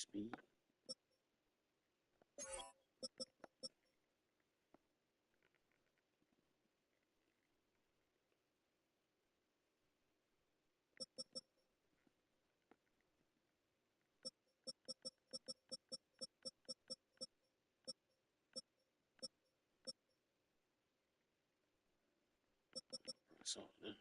speed. So then.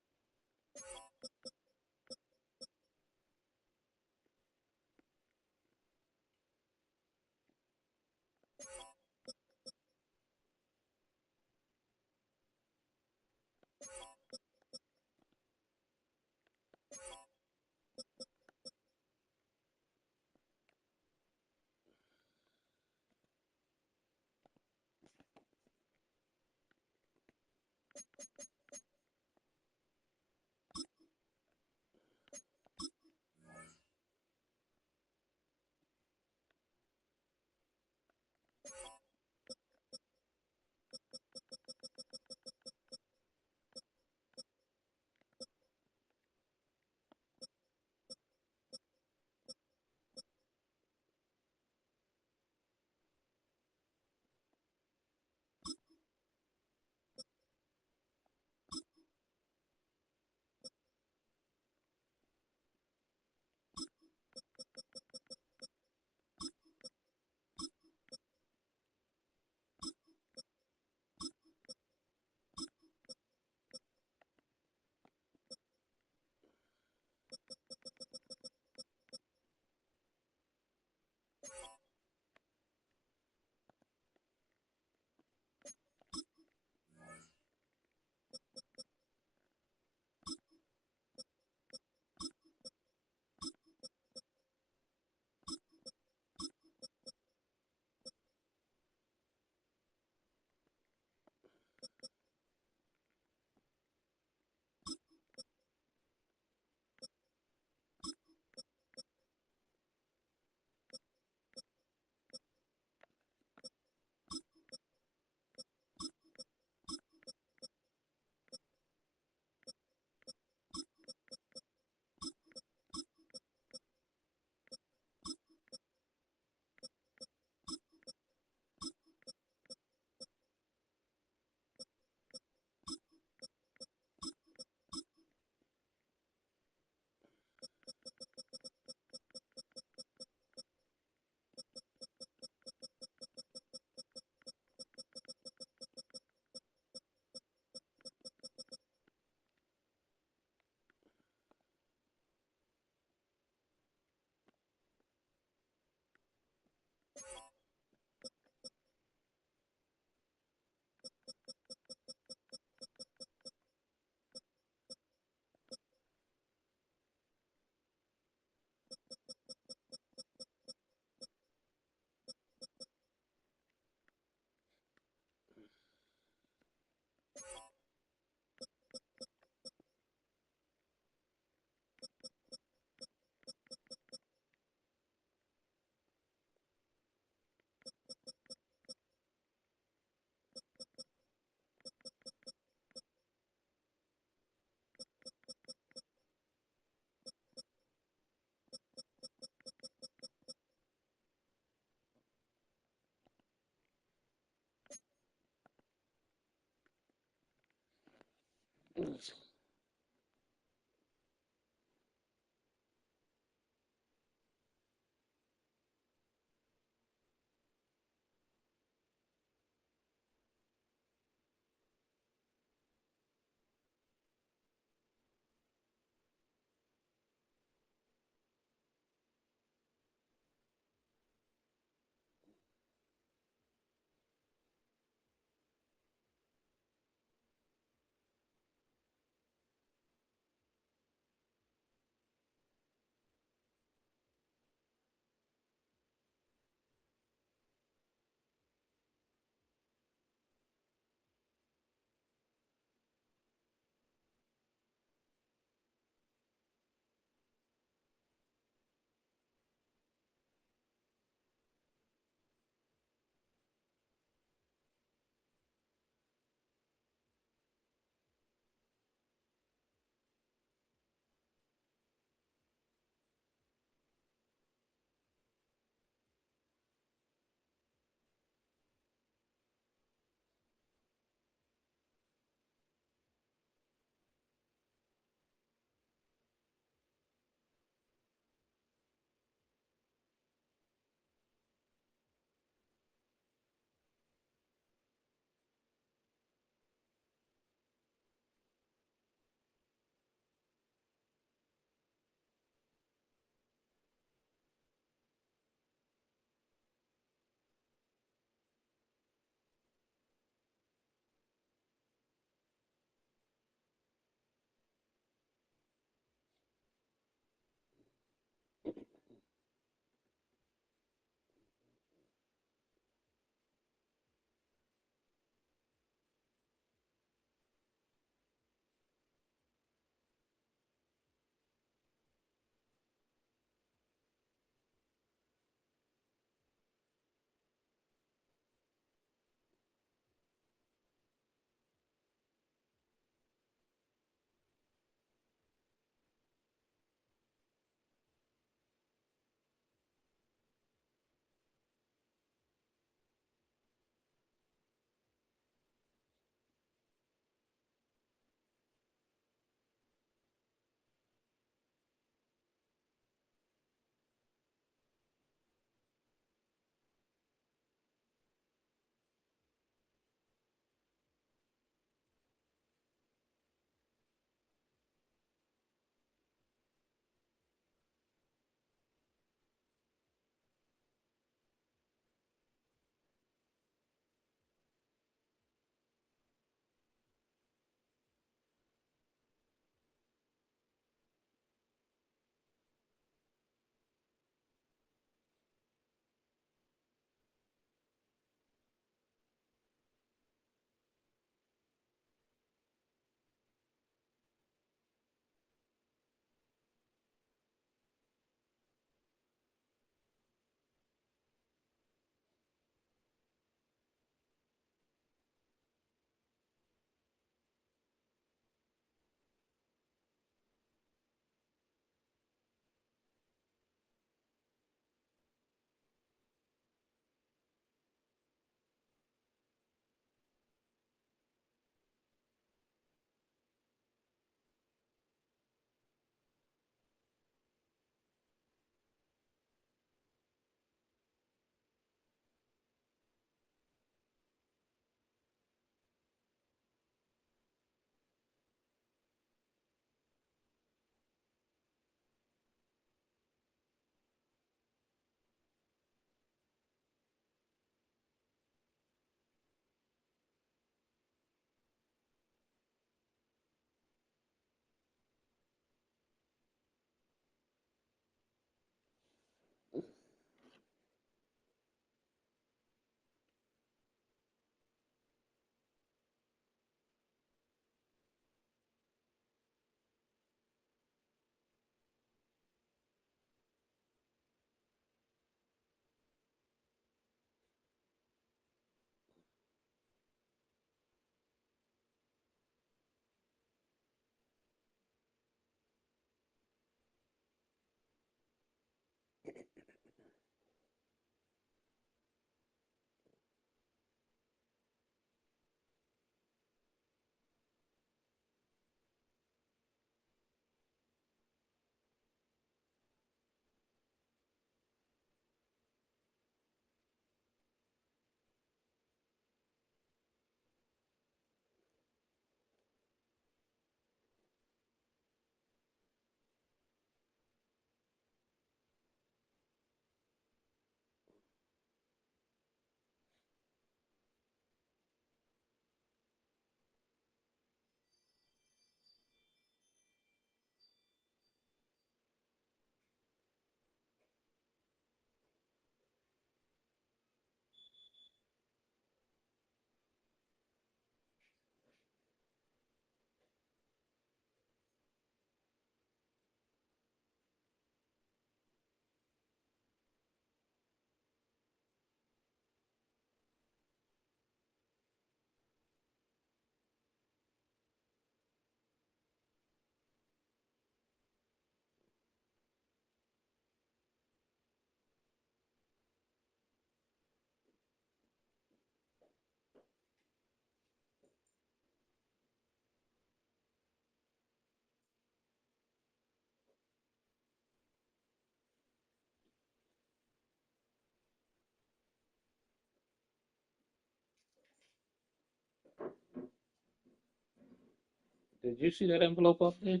Did you see that envelope up there?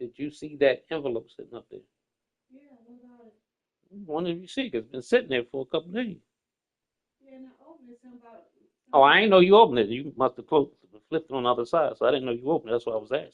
Did you see that envelope sitting up there? Yeah, what about it? One of you see, it. It's been sitting there for a couple of days. Yeah, and I opened it. Oh, I ain't know you opened it. You must have closed, flipped it on the other side, so I didn't know you opened it. That's why I was asking.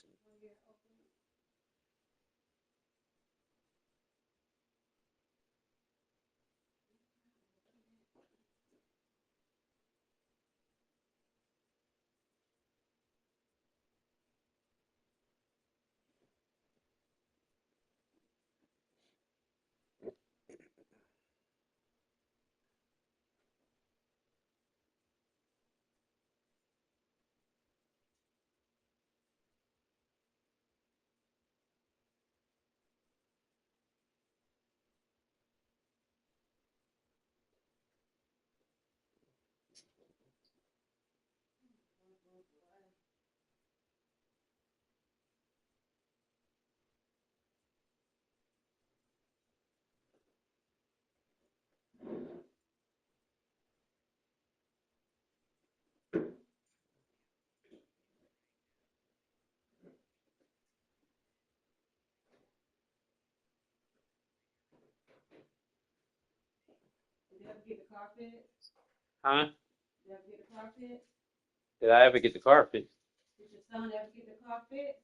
Did you ever get the car fixed? Huh? Did you ever get the car fixed? Did I ever get the car fixed? Did your son ever get the car fixed?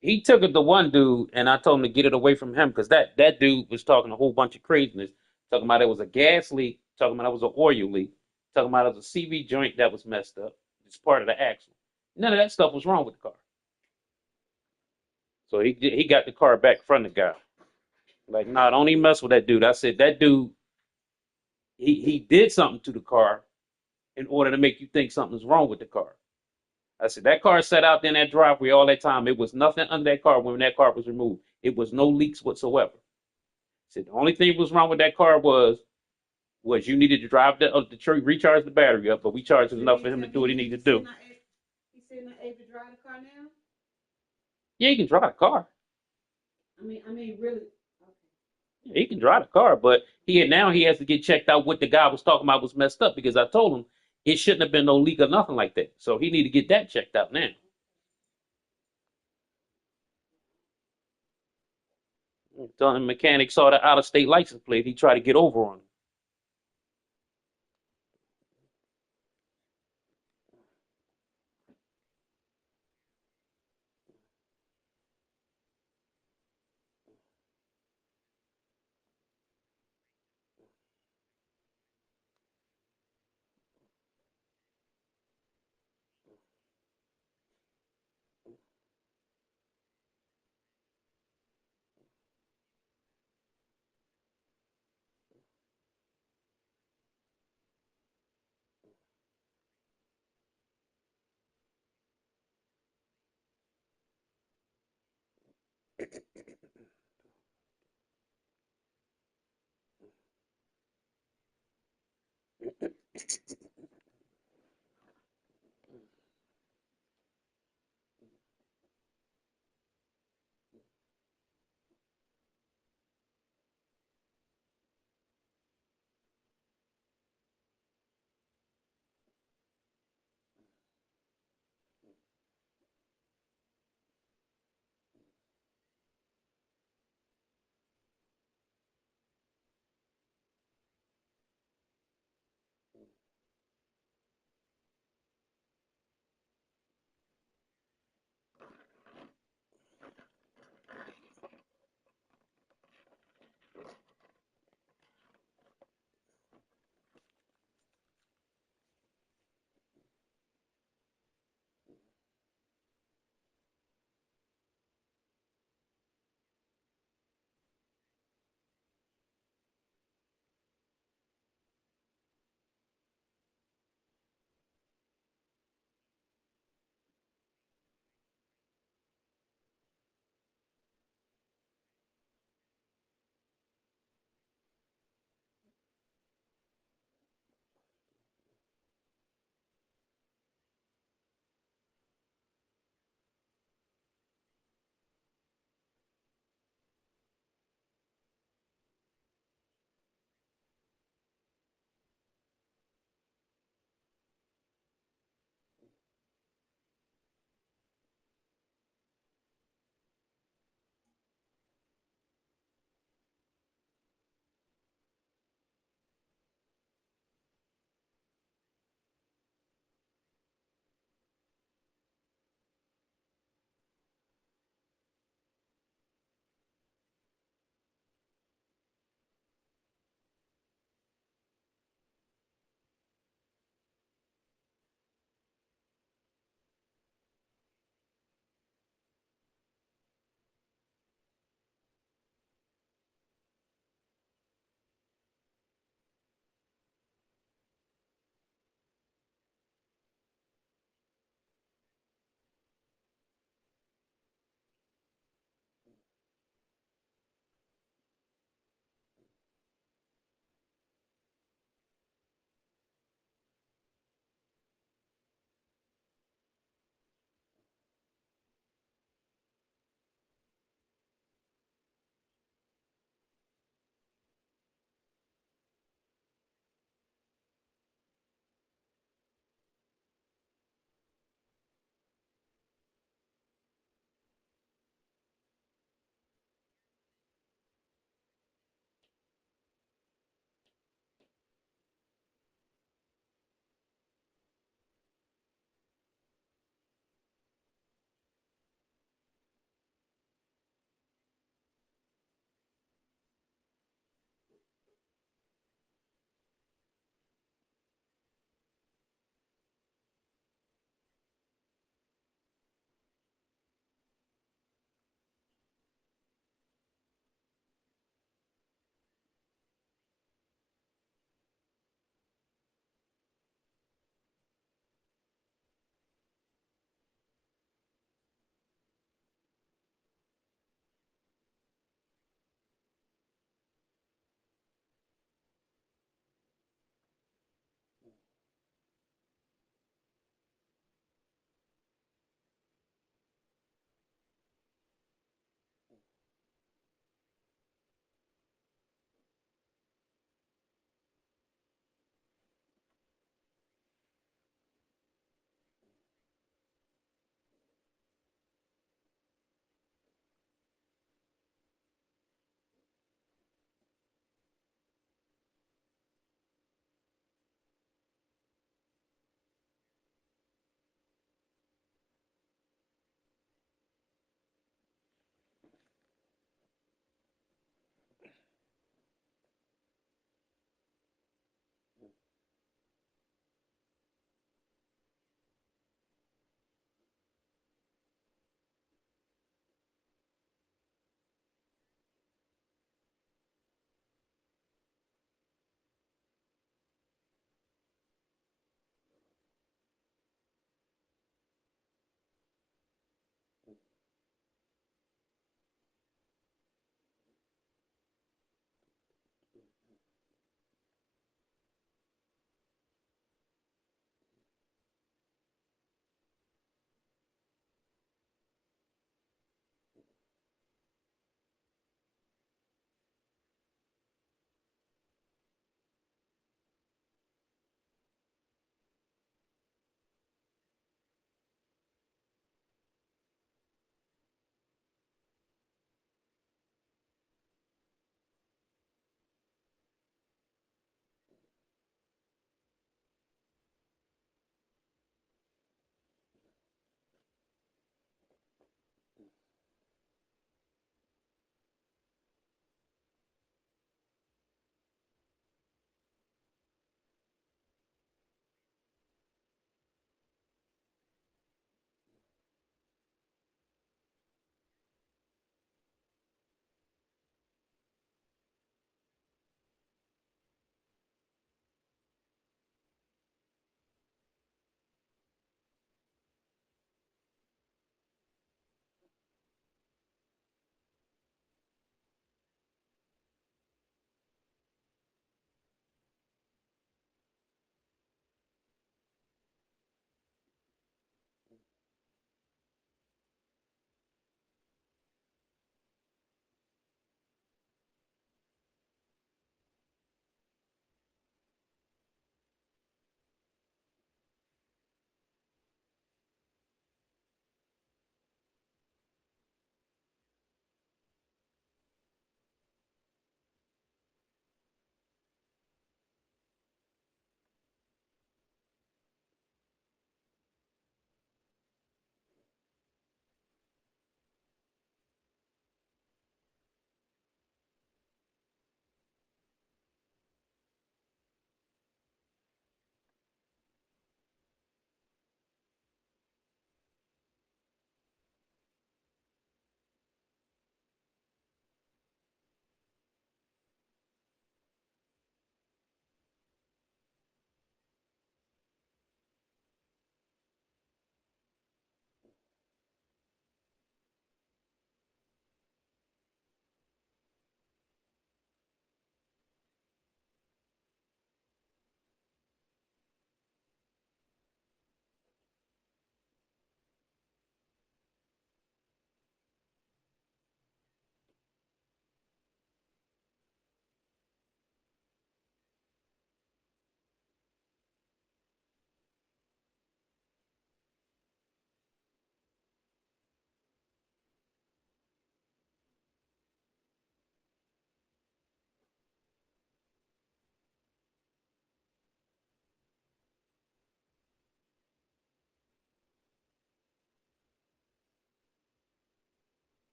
He took it to one dude, and I told him to get it away from him because that dude was talking a whole bunch of craziness, talking about it was a gas leak, talking about it was an oil leak, talking about it was a CV joint that was messed up. It's part of the axle. None of that stuff was wrong with the car. So he got the car back from the guy. Like, nah, don't even mess with that dude. I said that dude he did something to the car in order to make you think something's wrong with the car. I said, that car sat out there in that driveway all that time. It was nothing under that car when that car was removed. It was no leaks whatsoever. I said, the only thing that was wrong with that car was you needed to drive the tree, recharge the battery up, but we charged enough for him to do what he needed to do. He's still not able to drive the car now? Yeah, he can drive the car. Really? Yeah, he can drive the car, but he has to get checked out what the guy was talking about was messed up because I told him it shouldn't have been no leak or nothing like that. So he need to get that checked out now. The mechanic saw the out of state license plate. He tried to get over on him.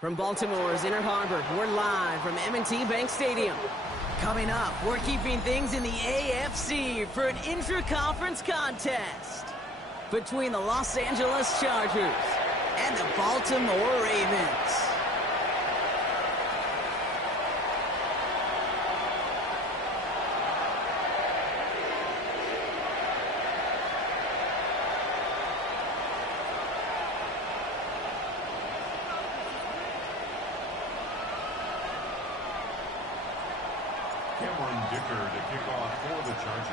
From Baltimore's Inner Harbor, we're live from M&T Bank Stadium. Coming up, we're keeping things in the AFC for an intra-conference contest between the Los Angeles Chargers and the Baltimore Ravens.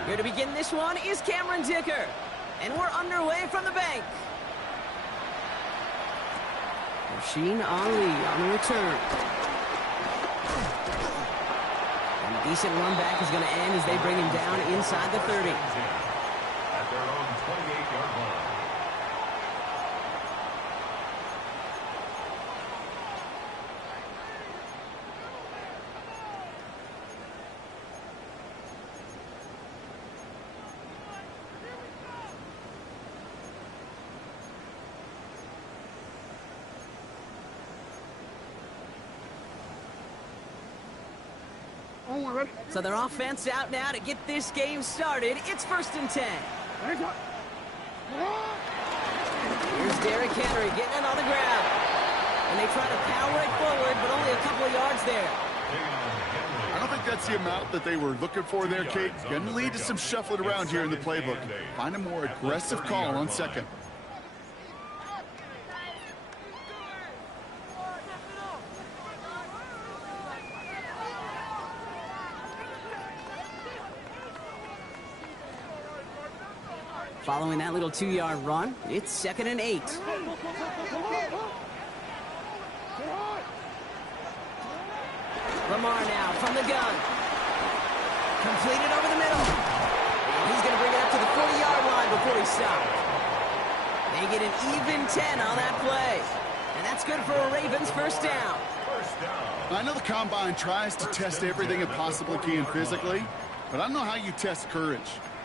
Here to begin this one is Cameron Dicker. And we're underway from the bank. Rasheen Ali on the return. And a decent run back is going to end as they bring him down inside the 30. At their own 28-yard line. So their offense out now to get this game started. It's 1st and 10. Here's Derrick Henry getting it on the ground. And they try to power it forward, but only a couple of yards there. I don't think that's the amount that they were looking for there, Kate. Gonna lead to some shuffling around here in the playbook. Find a more aggressive call on second. Following that little 2-yard run, it's 2nd and 8. Lamar now from the gun. Completed over the middle. And he's going to bring it up to the 40-yard line before he stopped. They get an even 10 on that play. And that's good for a Ravens first down. I know the Combine tries to test everything it possibly can physically, but I don't know how you test courage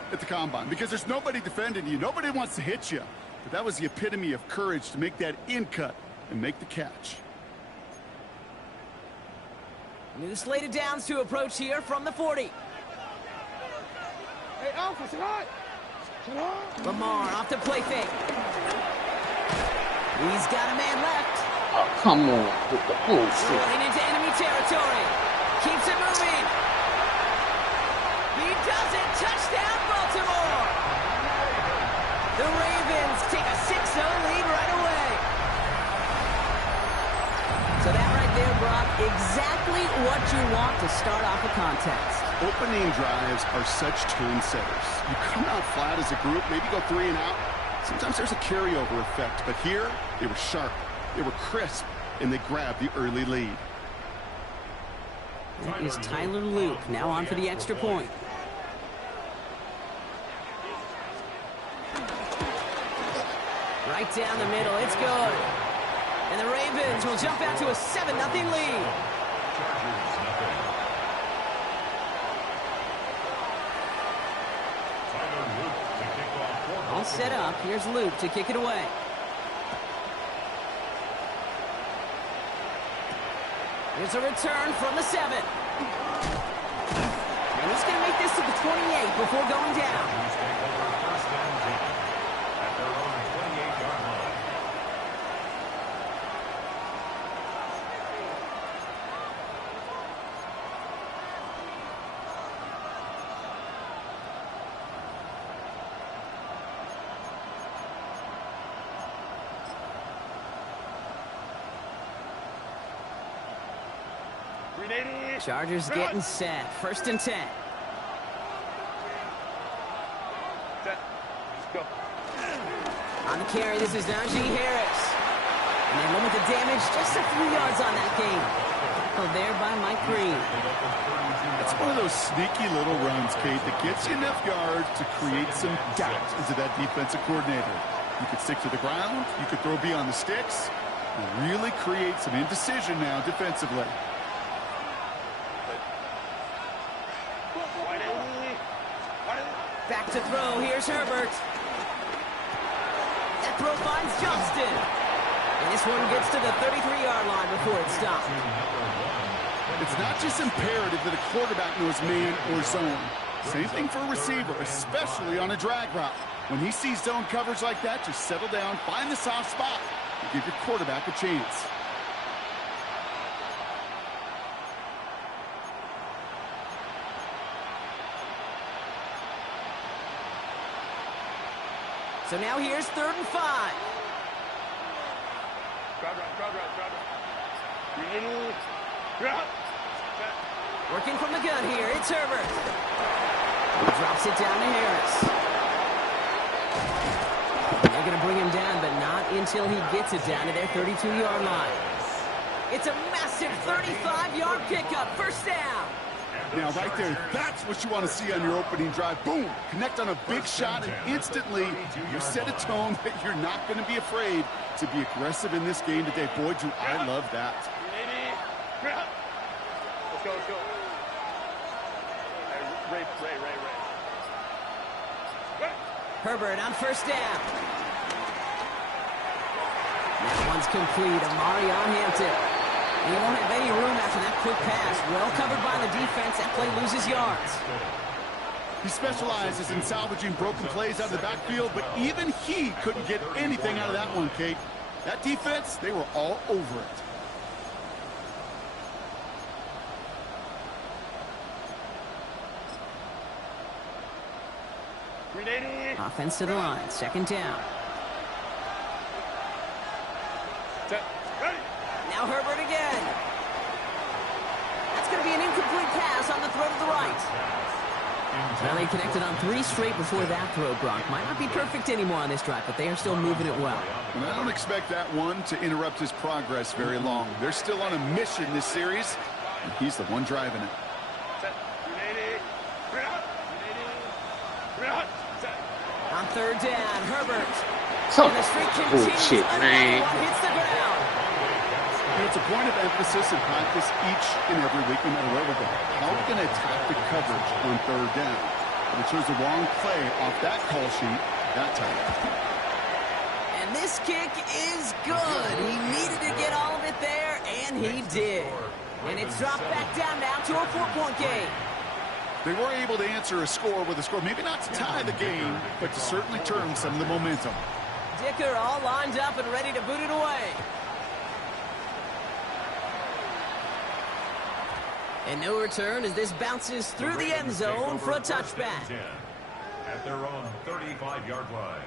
at the Combine, because there's nobody defending you. Nobody wants to hit you. But that was the epitome of courage to make that in cut and make the catch. New slated downs to approach here from the 40. Hey, Alpha, sit high. Lamar off the play fake. He's got a man left. Oh, come on with the bullshit. Rolling into enemy territory. Keeps it moving. He does it. Touchdown, Baltimore. The Ravens take a 6-0 lead right away. So that right there, Brock, exactly what you want to start off a contest. Opening drives are such tone setters. You come out flat as a group, maybe go 3 and out. Sometimes there's a carryover effect, but here they were sharp, they were crisp, and they grabbed the early lead. That is Tyler Luke, now on for the extra point. Right down the middle, it's good. And the Ravens will jump out to a 7-0 lead. All set up, here's Luke to kick it away. Here's a return from the 7. And he's going to make this to the 28 before going down. Chargers getting set. 1st and 10. Set. Let's go. On the carry, this is Najee Harris. And they limit the damage just a few yards on that game. Tackled there by Mike Green. It's one of those sneaky little runs, Kate, that gets you enough yards to create some doubt into that defensive coordinator. You could stick to the ground. You could throw beyond the sticks. And really create some indecision now defensively. Back to throw. Here's Herbert. That throw finds Johnston. And this one gets to the 33-yard line before it's stopped. It's not just imperative that a quarterback knows man or zone. Same thing for a receiver, especially on a drag route. When he sees zone coverage like that, just settle down, find the soft spot, and give your quarterback a chance. So now here's 3rd and 5. Working from the gun here, it's Herbert. He drops it down to Harris. They're going to bring him down, but not until he gets it down to their 32-yard line. It's a massive 35-yard pickup, 1st down. Now, right there, that's what you want to see on your opening drive. Boom! Connect on a big shot, and instantly you set a tone that you're not going to be afraid to be aggressive in this game today. Boy, do I love that. Let's go, let's go. Ray. Herbert on 1st down. That one's complete. Amari on Hampton. He won't have any room after that quick pass. Well covered by the defense. That play loses yards. He specializes in salvaging broken plays out of the backfield, but even he couldn't get anything out of that one, Kate. That defense, they were all over it. Offense to the line. 2nd down. Set. Ready. Now Herbert again. That's going to be an incomplete pass on the throw to the right. Well, they connected on 3 straight before that throw, Brock. Might not be perfect anymore on this drive, but they are still moving it well. And I don't expect that one to interrupt his progress very long. They're still on a mission this series, and he's the one driving it. Set. On 3rd down, Herbert. So And the streak continues. bullshit, man. Another one hits the ground. And it's a point of emphasis in practice each and every week, no matter where we go. How are we going to attack the coverage on 3rd down? But it chose the wrong play off that call sheet that time. And this kick is good. He needed to get all of it there, and he did. And it's dropped back down now to a 4-point game. They were able to answer a score with a score, maybe not to tie the game, but to certainly turn some of the momentum. Dicker all lined up and ready to boot it away. And no return as this bounces through the end zone for a touchback. At their own 35-yard line.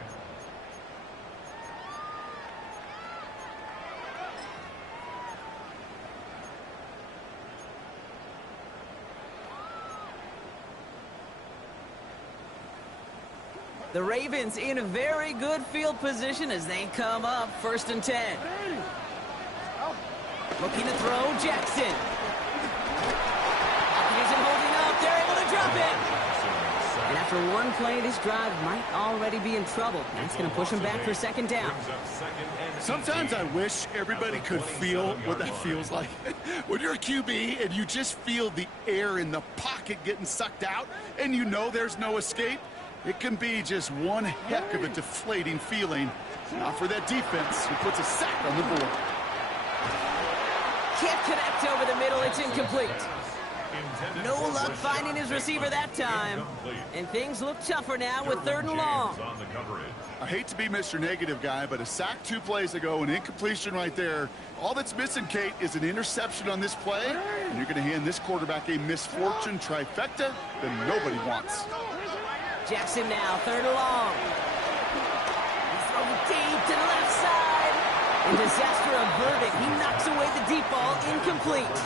The Ravens in a very good field position as they come up 1st and 10. Looking to throw, Jackson. Isn't holding up. They're able to drop it. And after one play, this drive might already be in trouble. That's going to push him back for 2nd down. Sometimes I wish everybody could feel what that feels like. When you're a QB and you just feel the air in the pocket getting sucked out and you know there's no escape, it can be just one heck of a deflating feeling. Not for that defense who puts a sack on the board. Can't connect over the middle. It's incomplete. No luck finding his receiver that time. And things look tougher now with 3rd and long. I hate to be Mr. Negative guy, but a sack 2 plays ago, an incompletion right there. All that's missing, Kate, is an interception on this play. And you're going to hand this quarterback a misfortune trifecta that nobody wants. Jackson now, 3rd and long. He's throwing deep to the left side. And disaster averted. He knocks away the deep ball, incomplete.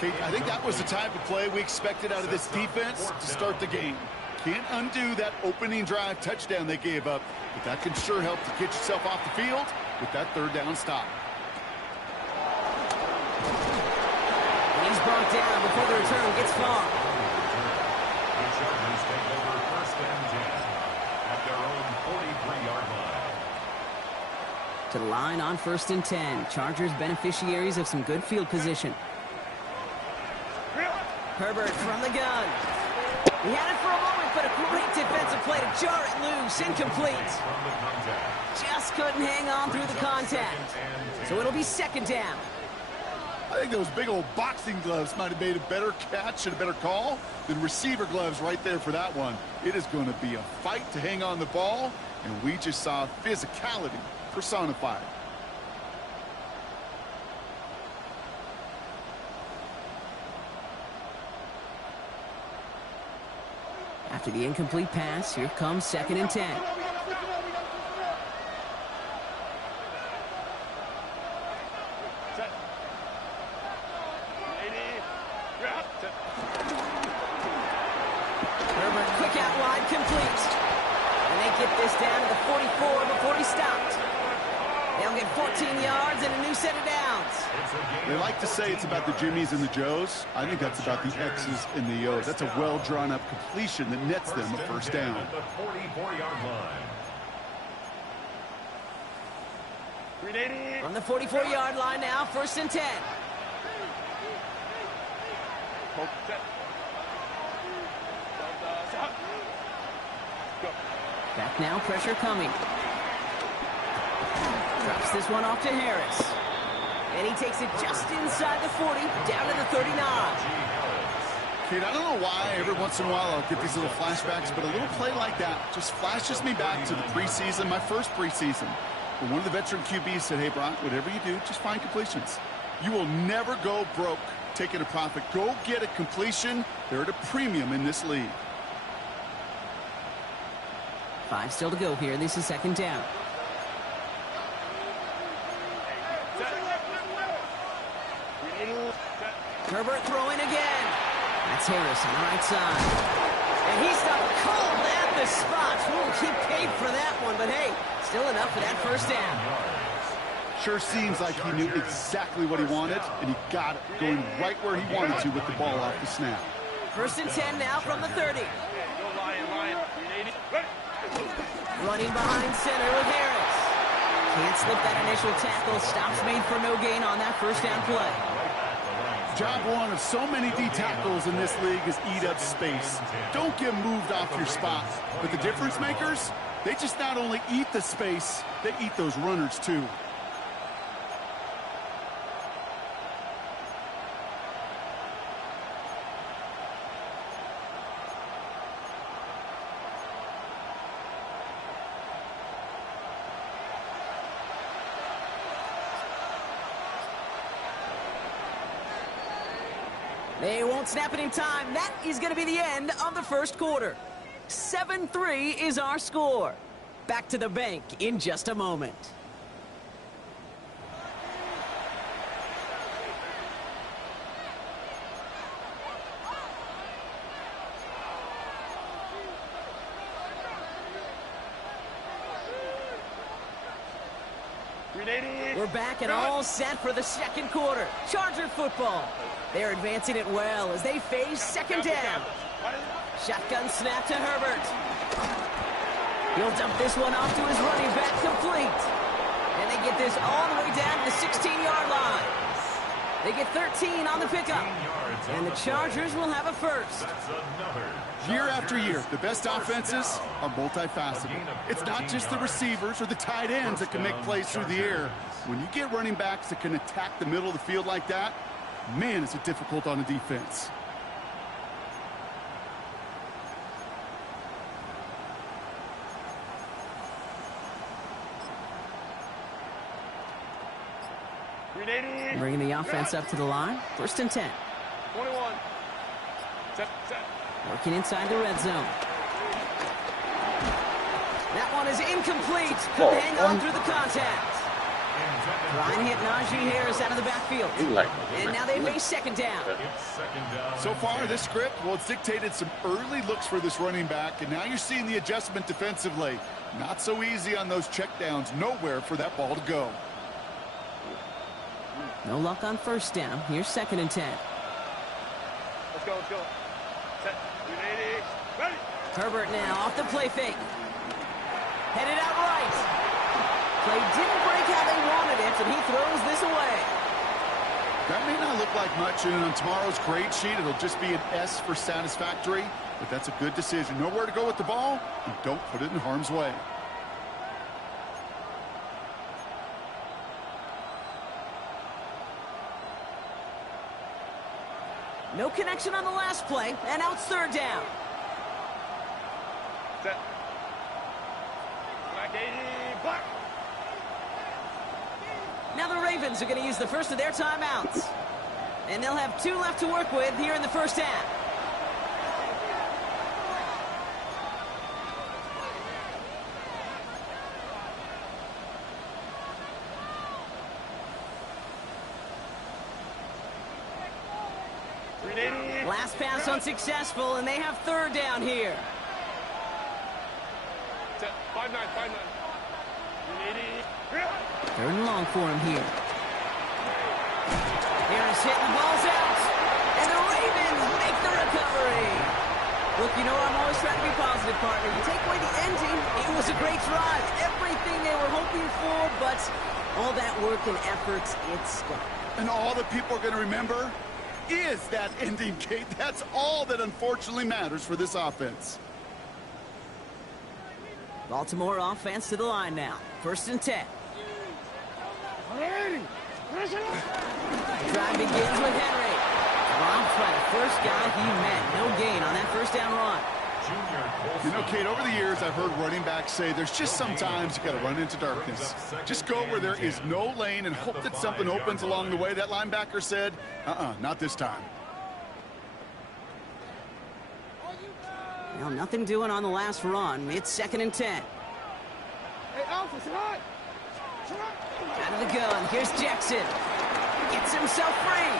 Kate, I think that was the type of play we expected out of this defense to start the game. Can't undo that opening drive touchdown they gave up, but that can sure help to get yourself off the field with that 3rd down stop. And he's brought down before the return gets far. The Chargers take over 1st and 10 at their own 43-yard line. To the line on 1st and 10. Chargers beneficiaries of some good field position. Herbert from the gun. He had it for a moment, but a great defensive play to jar it loose. Incomplete. Just couldn't hang on through the contact. So it'll be 2nd down. I think those big old boxing gloves might have made a better catch and a better call than receiver gloves right there for that one. It is going to be a fight to hang on the ball, and we just saw physicality personified. After the incomplete pass, here comes 2nd and 10. Herbert quick out wide, complete. And they get this down to the 44 before he stopped. They'll get 14 yards and a new set of downs. They like to say it's about the Jimmies and the Joes. I think that's about the X's and the O's. That's a well-drawn-up completion that nets them a 1st down. The 44-yard line. On the 44-yard line now, 1st and 10. Back now, pressure coming. Drops this one off to Harris. And he takes it just inside the 40, down to the 39. Kid, I don't know why every once in a while I'll get these little flashbacks, but a little play like that just flashes me back to the preseason, my first preseason. When one of the veteran QBs said, hey, Brock, whatever you do, just find completions. You will never go broke taking a profit. Go get a completion. They're at a premium in this league. 5 still to go here. This is 2nd down. Herbert throwing again. That's Harris on the right side. And he's not called at the spot. Won't keep paid for that one, but hey, still enough for that 1st down. Sure seems like he knew exactly what he wanted, and he got it, going right where he wanted to with the ball off the snap. 1st and 10 now from the 30. Running behind center with Harris. Can't slip that initial tackle. Stops made for no gain on that 1st down play. Job one of so many D tackles in this league is eat up space. Don't get moved off your spot. But the difference makers, they just not only eat the space, they eat those runners too. They won't snap it in time. That is going to be the end of the first quarter. 7-3 is our score. Back to the bank in just a moment. We're back and all set for the second quarter. Charger football. They're advancing it well as they face second down. Shotgun snap to Herbert. He'll dump this one off to his running back, complete. And they get this all the way down to the 16-yard line. They get 13 on the pickup. And the Chargers will have a first. Year after year, the best offenses are multifaceted. It's not just the receivers or the tight ends that can make plays through the air. When you get running backs that can attack the middle of the field like that, man, is it difficult on a defense. Bringing the offense up to the line. First and 10. 21. Set. Working inside the red zone. That one is incomplete. Could hang on through the contact. Ryan hit Najee Harris out of the backfield. And now they face second down. So far, this script, well, it's dictated some early looks for this running back, and now you're seeing the adjustment defensively. Not so easy on those checkdowns. Nowhere for that ball to go. No luck on first down. Here's second and 10. Let's go. Set. Ready. Herbert now off the play fake. Headed out right. Play didn't break how they wanted it, and he throws this away. That may not look like much, and on tomorrow's grade sheet, it'll just be an S for satisfactory, but that's a good decision. Know where to go with the ball, and don't put it in harm's way. No connection on the last play, and now it's third down. Set. Black 80. Black. Now the Ravens are going to use the first of their timeouts. And they'll have 2 left to work with here in the first half. Last pass unsuccessful, and they have third down here. Set. 5-9. Third and long for him here. Harris hitting the balls out. And the Ravens make the recovery. Look, you know I'm always trying to be positive, partner. You take away the ending, it was a great drive. Everything they were hoping for, but all that work and effort, it's gone. And all that people are going to remember is that ending, Kate. That's all that unfortunately matters for this offense. Baltimore offense to the line now. First and 10. The drive begins with Henry. Robbed by the first guy he met. No gain on that first down run. You know, Kate, over the years, I've heard running backs say there's just sometimes you got to run into darkness. Just go where there is no lane and hope that something opens along the way. That linebacker said, not this time. Well, nothing doing on the last run. It's second and 10. Hey, Alpha, sit high. Out of the gun. Here's Jackson. Gets himself free.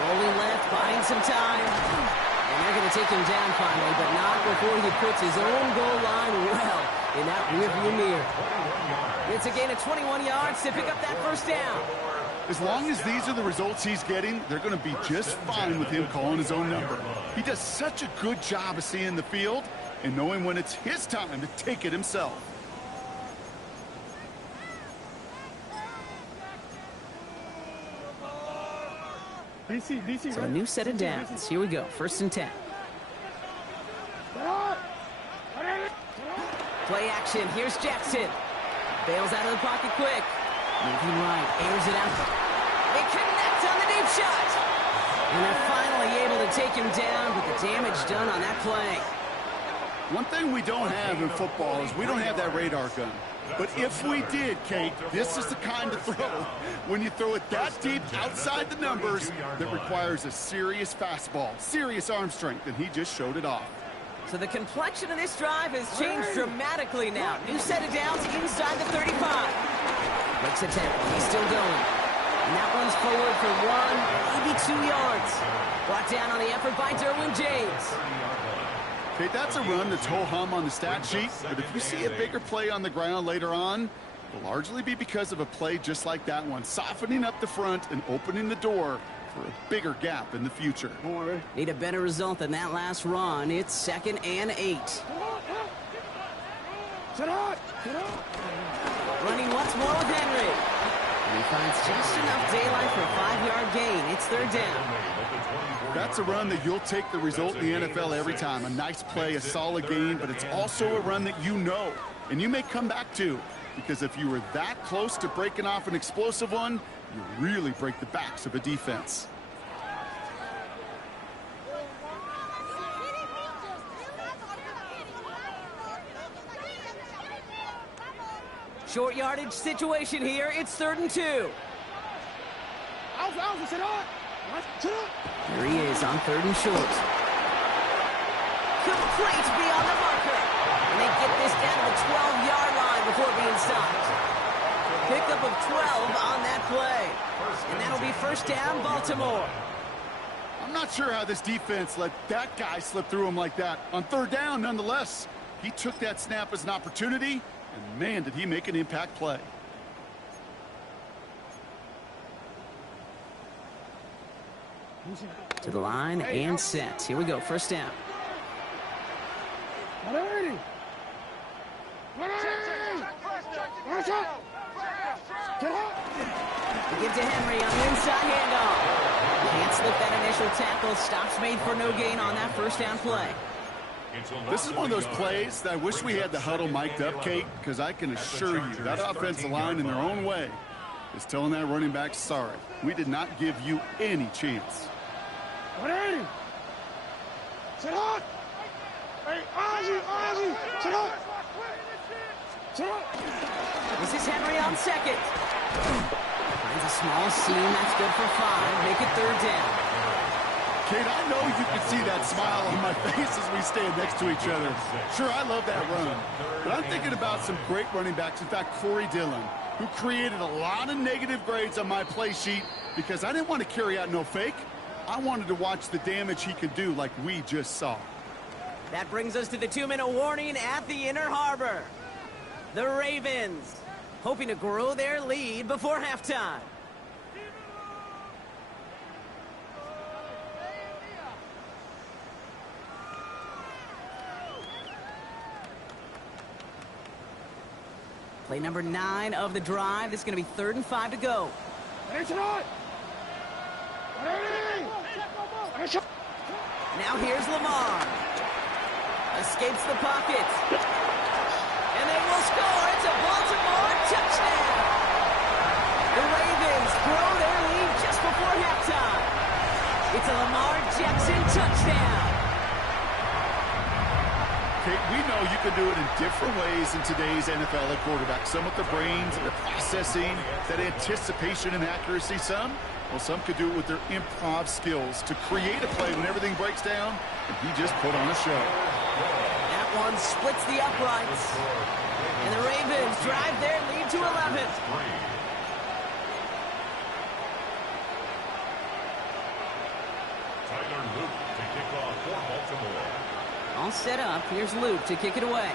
Rolling left, buying some time. And they're going to take him down finally, but not before he puts his own goal line well in that rearview mirror. It's a gain of 21 yards to pick up that first down. As long as these are the results he's getting, they're going to be just fine with him calling his own number. He does such a good job of seeing the field and knowing when it's his time to take it himself. So a new set of downs. Here we go. First and 10. Play action. Here's Jackson. Bails out of the pocket quick. Moving right. Airs it out. They connect on the deep shot. And they're finally able to take him down, but the damage done on that play. One thing we don't have in football is we don't have that radar gun. But if we did, Kate, this is the kind of throw, when you throw it that deep outside the numbers, that requires a serious fastball, serious arm strength, and he just showed it off. So the complexion of this drive has changed dramatically now. New set of downs inside the 35. Breaks a tackle. He's still going. And that one's forward for 1, maybe 2 yards. Brought down on the effort by Derwin James. Okay, that's a run that's ho-hum on the stat sheet, but if you see a bigger play on the ground later on, it'll largely be because of a play just like that one, softening up the front and opening the door for a bigger gap in the future. Need a better result than that last run. It's 2nd and 8. Running once more with Henry. And he finds just enough daylight for a 5-yard gain. It's 3rd down. That's a run that you'll take the result in the NFL every time. A nice play, a solid gain, but it's also a run that you know, and you may come back to, because if you were that close to breaking off an explosive one, you really break the backs of a defense. Short yardage situation here. It's 3rd and 2. There he is on 3rd and short. Complete beyond the marker. And they get this down to the 12-yard line before being stopped. Pickup of 12 on that play. And that'll be 1st down, Baltimore. I'm not sure how this defense let that guy slip through him like that. On 3rd down, nonetheless, he took that snap as an opportunity, and man, did he make an impact play. To the line and set. Here we go, 1st down. We get to Henry on the inside handoff. Can't slip that initial tackle. Stops made for no gain on that 1st down play. This is one of those plays that I wish we had the huddle mic'd up, Kate, because I can assure you that offensive line in their own way is telling that running back, sorry, we did not give you any chance. This is Henry on 2nd. Finds a small seam. That's good for 5. Make it 3rd down. Kate, I know you can see that smile on my face as we stand next to each other. Sure, I love that run, but I'm thinking about some great running backs. In fact, Corey Dillon, who created a lot of negative grades on my play sheet because I didn't want to carry out no fake. I wanted to watch the damage he could do like we just saw. That brings us to the 2-minute warning at the Inner Harbor. The Ravens hoping to grow their lead before halftime. Play number 9 of the drive. This is going to be 3rd and 5 to go. Now here's Lamar. Escapes the pocket. And they will score. It's a Baltimore touchdown. The Ravens grow their lead just before halftime. It's a Lamar Jackson touchdown. Kate, we know you can do it in different ways in today's NFL at quarterback. Some with the brains, the processing, that anticipation and accuracy. Some could do it with their improv skills to create a play when everything breaks down, and he just put on a show. That one splits the uprights. And the Ravens drive their lead to 11. Tyler Luke to kick off for Baltimore. All set up. Here's Luke to kick it away.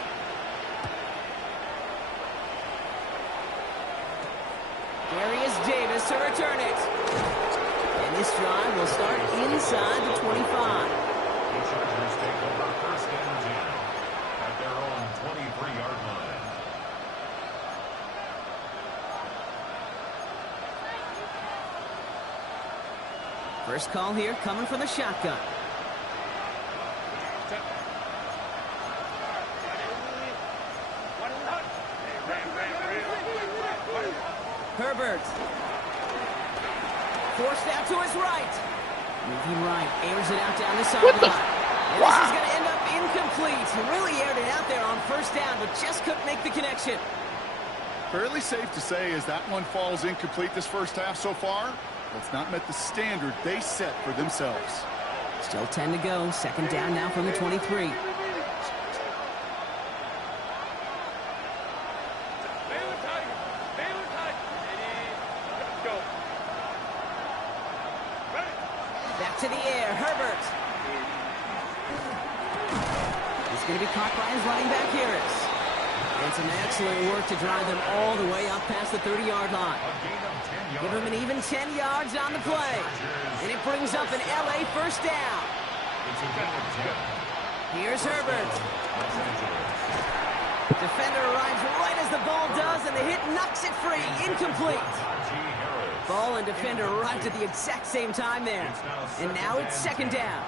Darius Davis to return it. And this drive will start inside the 25. The Chargers take over 1st and 10 at their own 23-yard line. First call here coming from the shotgun. Herbert. Forced out to his right. Moving right. Airs it out down the sideline. And this is going to end up incomplete. Really aired it out there on first down, but just couldn't make the connection. Fairly safe to say as that one falls incomplete this first half so far, well, it's not met the standard they set for themselves. Still 10 to go. Second down now from the 23. Back to the air, Herbert. He's going to be caught by his running back, Harris. And some excellent work to drive them all the way up past the 30-yard line. Give him an even 10 yards on the play. And it brings up an LA first down. Here's Herbert. Defender arrives right as the ball does, and the hit knocks it free. Incomplete. Ball and defender arrived at the exact same time there. And now it's second down.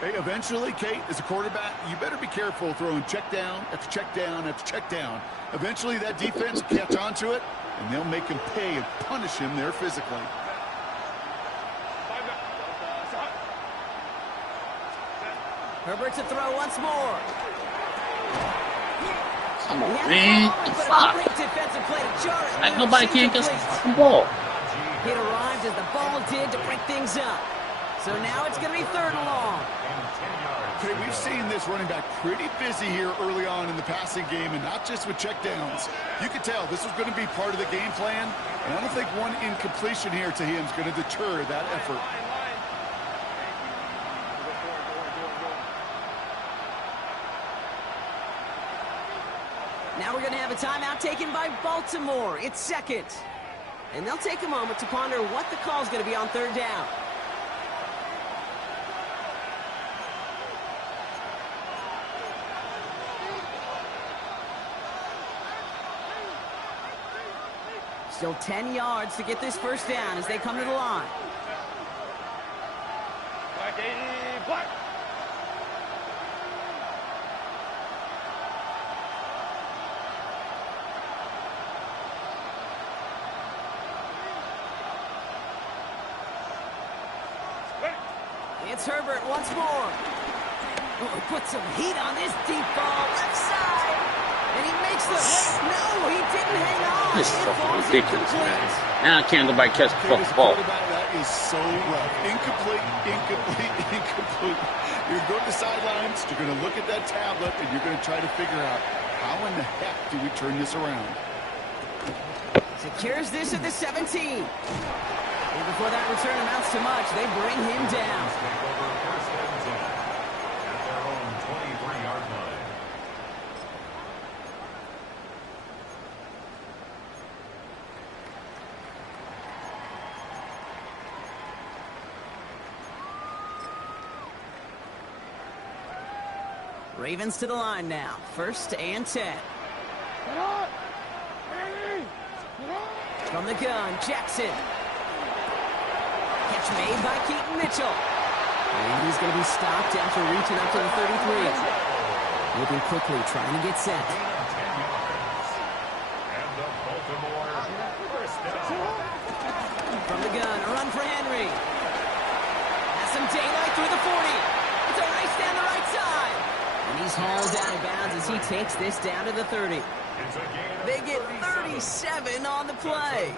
Hey, eventually, Kate, as a quarterback, you better be careful throwing check down after check down after check down. Eventually, that defense will catch on to it, and they'll make him pay and punish him there physically. Herbert to throw once more. Come on, man. The fuck? Great defensive play to jar it. Like nobody can't get the fucking ball. It arrived as the ball did to break things up. So now it's going to be third and long. Okay, we've seen this running back pretty busy here early on in the passing game, and not just with checkdowns. You could tell this was going to be part of the game plan, and I don't think one incompletion here to him is going to deter that effort. Now we're going to have a timeout taken by Baltimore. It's second. And they'll take a moment to ponder what the call is going to be on third down. Still 10 yards to get this first down as they come to the line. Black 80, black. It's Herbert once more. Oh, he puts some heat on this deep ball. Left side. And he makes the... No, he didn't hang on. This is fucking ridiculous, man. Now can't nobody catch the fucking ball. That is so rough. Incomplete, incomplete, incomplete. You're going to the sidelines, you're going to look at that tablet, and you're going to try to figure out how in the heck do we turn this around. Secures this at the 17. And before that return amounts to much, they bring him down. At their own 23-yard line. Ravens to the line now. First and 10. From the gun, Jackson. Catch made by Keaton Mitchell. And he's going to be stopped after reaching up to the 33. Moving quickly, trying to get set. And the Baltimore first down. From the gun, a run for Henry. Has some daylight through the 40. It's a race down the right side. And he's hauled out of bounds as he takes this down to the 30. They get 37 on the play.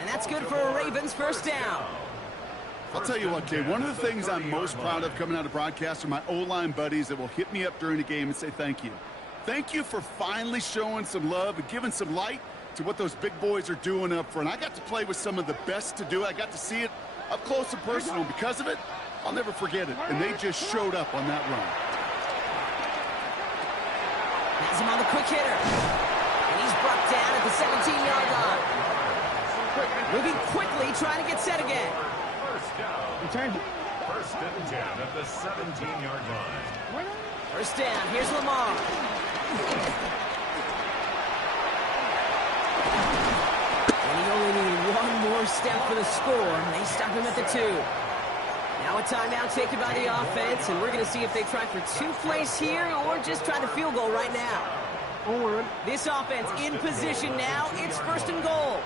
And that's good for a Ravens first down. I'll tell you what, Kay, one of the things I'm most proud of coming out of broadcast are my O-line buddies that will hit me up during the game and say thank you. Thank you for finally showing some love and giving some light to what those big boys are doing up front. I got to play with some of the best to do it. I got to see it up close and personal. And because of it, I'll never forget it. And they just showed up on that run. Has him on the quick hitter. And he's brought down at the 17-yard line. Moving quickly, trying to get set again. First and 10 at the 17-yard line. First down, here's Lamar. And he only needed one more step for the score, and they stop him at the 2. Now a timeout taken by the offense, and we're going to see if they try for 2 plays here or just try the field goal right now. This offense in position now. It's first and goal.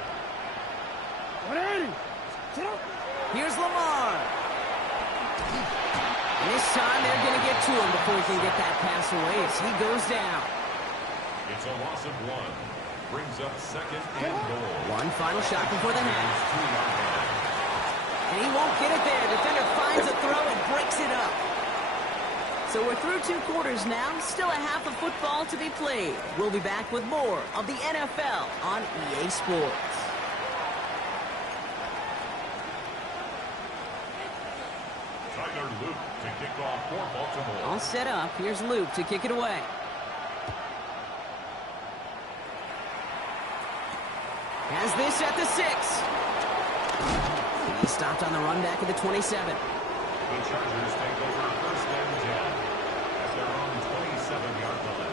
Here's Lamar. And this time they're going to get to him before he can get that pass away as he goes down. It's a loss of 1. Brings up second and goal. One final shot before the half. And he won't get it there. Defender finds a throw and breaks it up. So we're through 2 quarters now. Still a half of football to be played. We'll be back with more of the NFL on EA Sports. Tyler Luke to kick off for Baltimore. All set up. Here's Luke to kick it away. Has this at the 6. He stopped on the run back at the 27. The Chargers take over first and 10 at their own 27-yard line.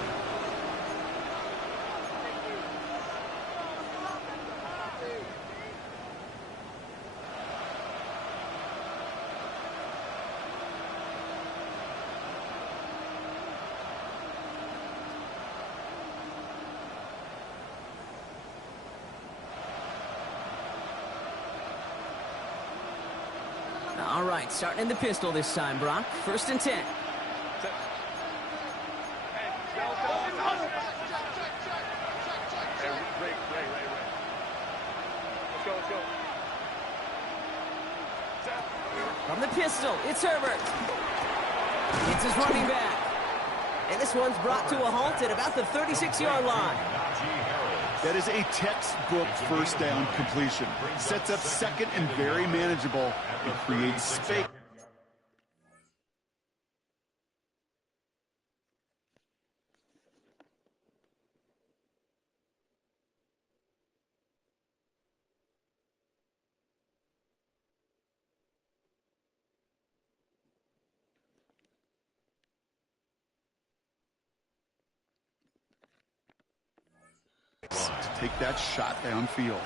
All right, starting in the pistol this time, Brock. First and 10. Hey, Ray. Let's go. From the pistol, it's Herbert. It's his running back. And this one's brought to a halt at about the 36-yard line. That is a textbook first down completion. Sets up second and very manageable. It creates space. To take that shot downfield.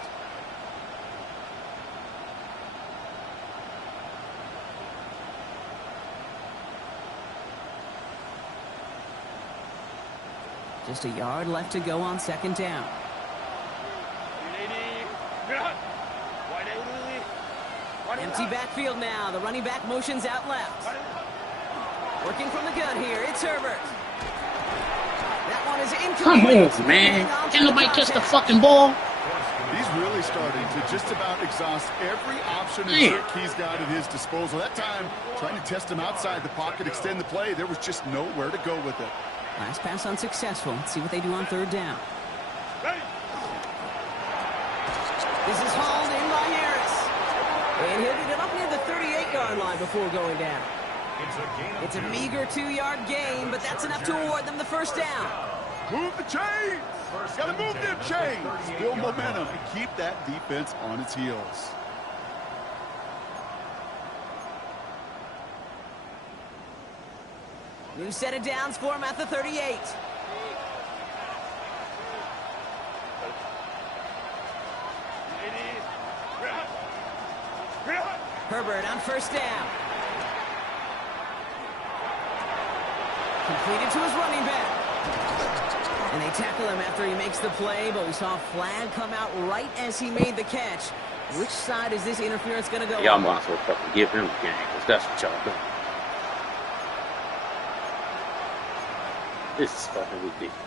Just a yard left to go on second down. Empty backfield now. The running back motions out left. Working from the gun here. It's Herbert. That one is incomplete. Come on, man. Can't nobody catch the fucking ball? He's really starting to just about exhaust every option and trick he's got at his disposal. That time, trying to test him outside the pocket, extend the play, there was just nowhere to go with it. Last pass unsuccessful. Let's see what they do on third down. This is hauled in by Harris. And he'll get it up near the 38-yard line before going down. It's a meager 2-yard gain, but that's enough to award them the first down. Move the chains! Gotta move them chains! Build momentum and keep that defense on its heels. New set of downs for him at the 38. Herbert on first down. Completed to his running back. And they tackle him after he makes the play, but we saw a flag come out right as he made the catch. Which side is this interference going to go Y'all on? might as well fucking give him the game, because that's what y'all doing. This is fucking ridiculous.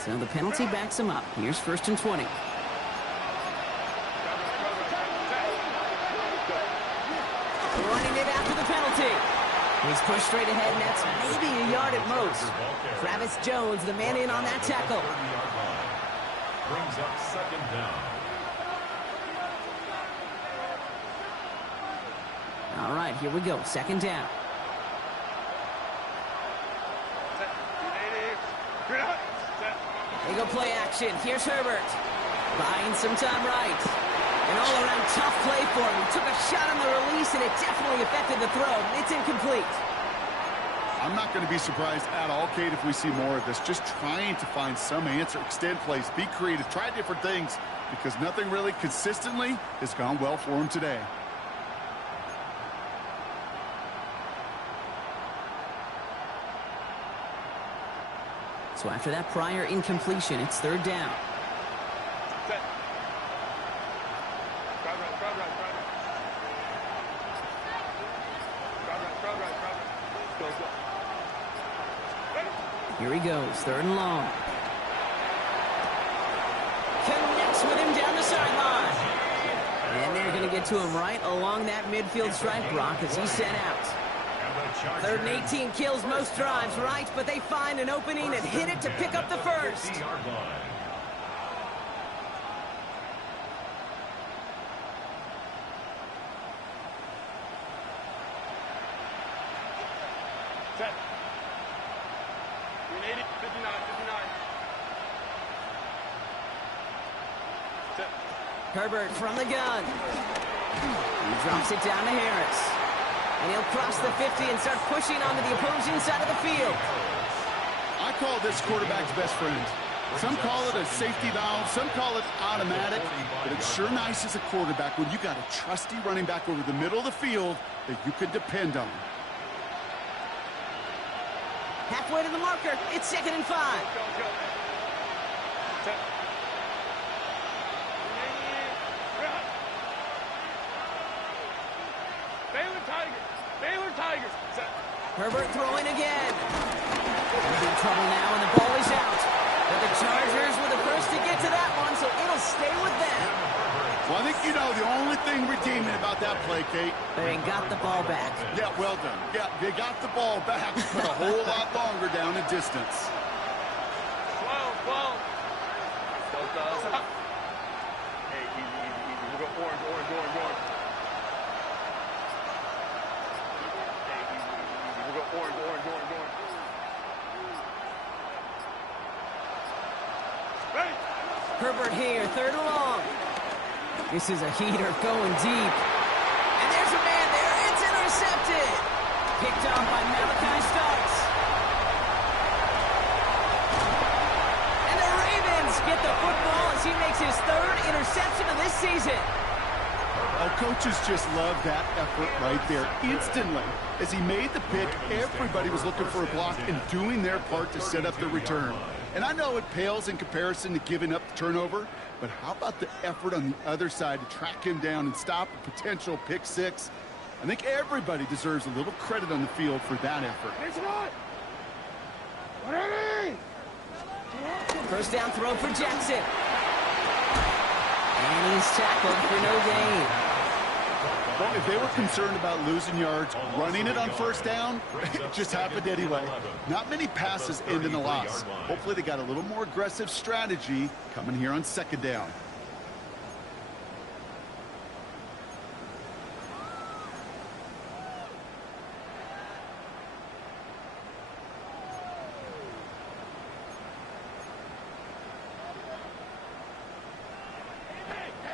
So the penalty backs him up. Here's first and 20. Running it after the penalty. He's pushed straight ahead, and that's maybe a yard at most. Travis Jones, the man in on that tackle. Brings up second down. All right, here we go. Second down. They go play action. Here's Herbert. Buying some time right. An all-around tough play for him. He took a shot on the release, and it definitely affected the throw. It's incomplete. I'm not going to be surprised at all, Kate, if we see more of this. Just trying to find some answer, extend plays, be creative, try different things, because nothing really consistently has gone well for him today. So after that prior incompletion, it's third down. Set. Crowd right, crowd right, crowd right. Crowd right, crowd right, crowd right. Go, go. Ready? Here he goes, third and long. Connects with him down the sideline. And they're going to get to him right along that midfield stripe, Brock, as he's sent out. Third and 18 kills most drives, right? But they find an opening and hit it to pick up the first. Set. Green 80, 59, 59. Set. Herbert from the gun. He drops it down to Harris. And he'll cross the 50 and start pushing onto the opposing side of the field. I call this quarterback's best friend. Some call it a safety valve, some call it automatic, but it's sure nice as a quarterback when you got a trusty running back over the middle of the field that you can depend on. Halfway to the marker, it's 2nd and 5. Go, go. Set. Baylor Tigers. Baylor Tigers. Set. Herbert throwing again. He's in trouble now, and the ball is out. But the Chargers were the first to get to that one, so it'll stay with them. Well, I think you know the only thing redeeming about that play, Kate. They got the ball back. Yeah, well done. Yeah, they got the ball back, but a whole lot longer down in distance. 12, 12. Stop. Hey, easy, easy, easy. We'll go orange, orange, orange, orange. Hey, easy, easy, easy. We'll go orange, orange, orange, orange. Ready? Herbert here, third and long. This is a heater going deep. And there's a man there. It's intercepted. Picked up by Malachi Starks. And the Ravens get the football as he makes his third interception of this season. Our coaches just love that effort right there. Instantly, as he made the pick, everybody was looking for a block and doing their part to set up the return. And I know it pales in comparison to giving up the turnover, but how about the effort on the other side to track him down and stop a potential pick six? I think everybody deserves a little credit on the field for that effort. First down throw for Jackson. And he's tackled for no gain. Well, if they were concerned about losing yards, running it on first down, it just happened anyway. Not many passes end in a loss. Hopefully they got a little more aggressive strategy coming here on second down.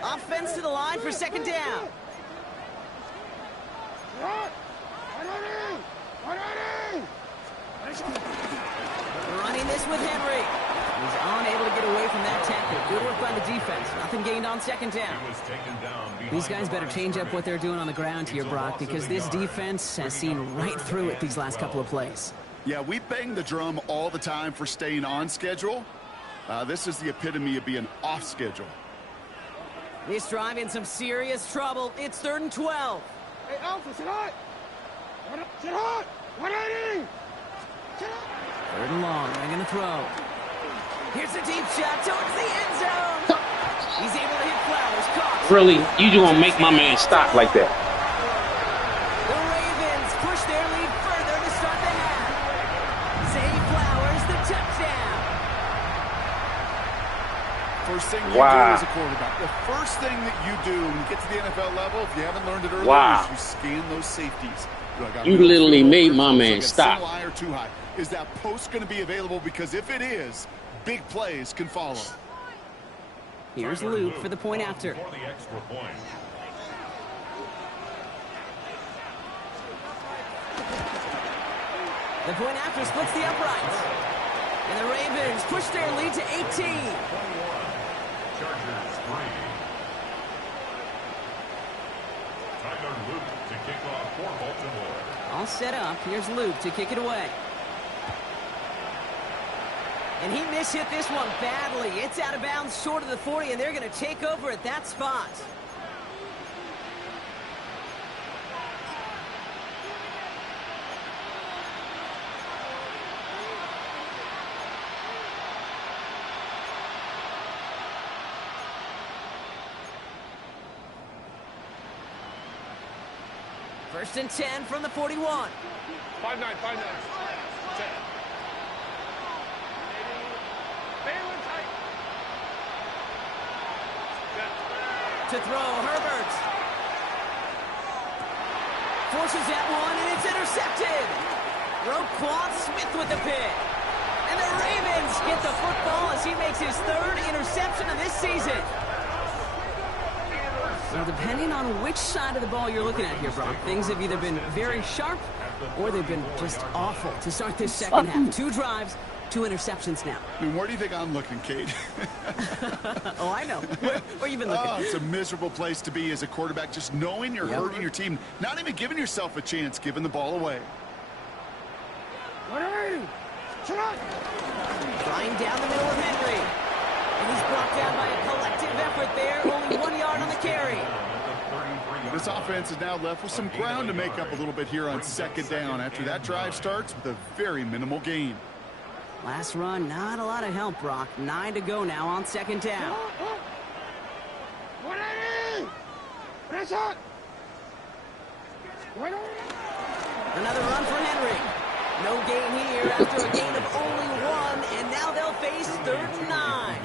Offense to the line for second down. Running this with Henry. He's unable to get away from that tackle. Good work by the defense. Nothing gained on second down. These guys better change up what they're doing on the ground here, Brock, because this defense has seen right through it these last couple of plays. Yeah, we bang the drum all the time for staying on schedule. This is the epitome of being off schedule. This drive in some serious trouble. It's 3rd and 12. Hey, Alpha, sit hot. Sit hot. 180. 3rd and long. They're going to throw. Here's a deep shot towards the end zone. He's able to hit Flowers. Caught. Really, you gonna make my man stop like that? The Ravens push their lead further to start the half. Zay Flowers, the touchdown. First thing you do as a quarterback, the first thing that you do when you get to the NFL level, if you haven't learned it earlier, is you scan those safeties. You literally made my man stop. Single high or too high. Is that post going to be available? Because if it is, big plays can follow. Here's Luke for the point after. For the extra point. The point after splits the uprights. And the Ravens push their lead to 18. 21. Chargers 3. Tyler Luke to kick off for Baltimore. All set up. Here's Luke to kick it away. And he mishit this one badly. It's out of bounds short of the 40, and they're going to take over at that spot. First and 10 from the 41. 5-9, 5-9. 10. To throw, Herbert. Forces that one, and it's intercepted. Roquan Smith with the pick. And the Ravens get the football as he makes his third interception of this season. Well, depending on which side of the ball you're looking at here, Brock, things have either been very sharp or they've been just awful to start this second half. 2 drives, 2 interceptions now. I mean, where do you think I'm looking, Kate? Oh, I know. Where you been looking? Oh, it's a miserable place to be as a quarterback, just knowing you're hurting your team, not even giving yourself a chance, giving the ball away. Flying down the middle of Henry. And he's brought down by a collective effort there. Only 1 yard on the carry. This offense is now left with some ground to make up a little bit here on second down after that drive starts with a very minimal gain. Last run, not a lot of help, Brock. 9 to go now on second down. Another run for Henry. No gain here after a gain of only 1, and now they'll face 3rd and 9.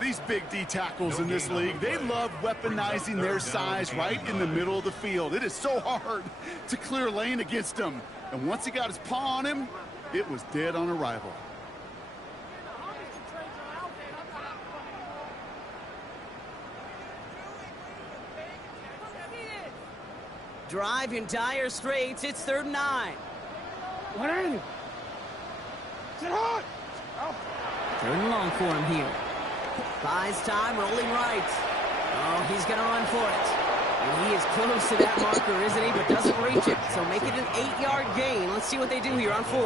These big D tackles in this league, they love weaponizing their size right in the middle of the field. It is so hard to clear lane against them. And once he got his paw on him, it was dead on arrival. Drive in dire straits. It's 3rd and 9. What are you? Sit hot. 3rd and long for him here. Buys time, rolling right. Oh, he's going to run for it. And he is close to that marker, isn't he? But doesn't reach it. So make it an 8-yard gain. Let's see what they do here on 4.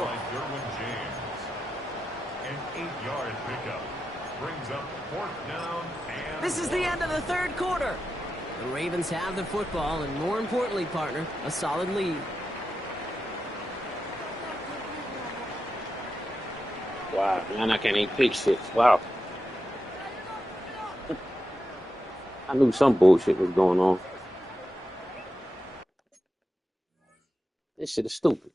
An 8-yard pickup brings up 4th down. And This is the end of the 3rd quarter. The Ravens have the football, and more importantly, partner, a solid lead. Wow, man, I can't even pick shit. Wow. I knew some bullshit was going on. This shit is stupid.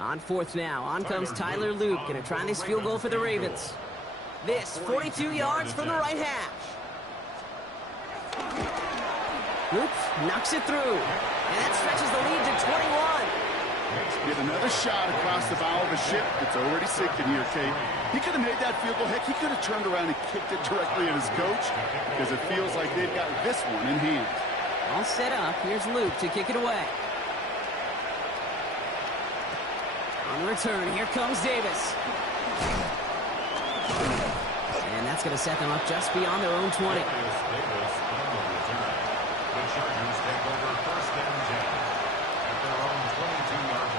On 4th now, on comes Tyler Luke, going to try this field goal for the Ravens. This, 42 yards from the right hash. Luke knocks it through, and that stretches the lead to 21. Get another shot across the bow of a ship that's already sinking here, Kate. He could have made that field goal. Heck, he could have turned around and kicked it directly at his coach because it feels like they've got this one in hand. All set up. Here's Luke to kick it away. On return, here comes Davis. And that's going to set them up just beyond their own 20. The Chargers take over 1st and 10 at their own 22-yard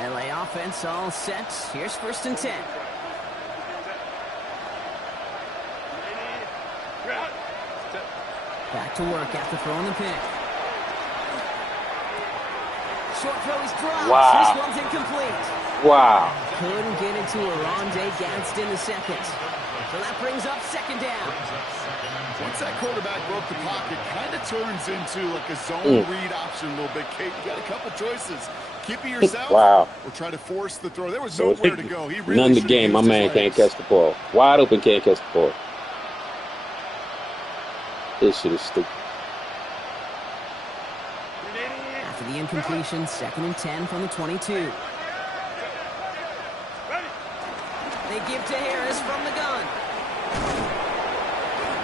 line. LA offense all set. Here's 1st and 10. Back to work after throwing the pick. Short throw is dropped. Wow. This one's incomplete. Wow. Couldn't get it to Arondé Gadsden in the second. So that brings up 2nd down. Once that quarterback broke the pocket, kind of turns into like a zone read option a little bit, Kate. You got a couple choices. Keep it yourself Wow. or try to force the throw. There was So nowhere to go. He really none of the should have game. My used his man can't legs. catch the ball. Wide open, can't catch the ball. This shit is stupid. After the incompletion, 2nd and 10 from the 22. They give to Harris from the gun.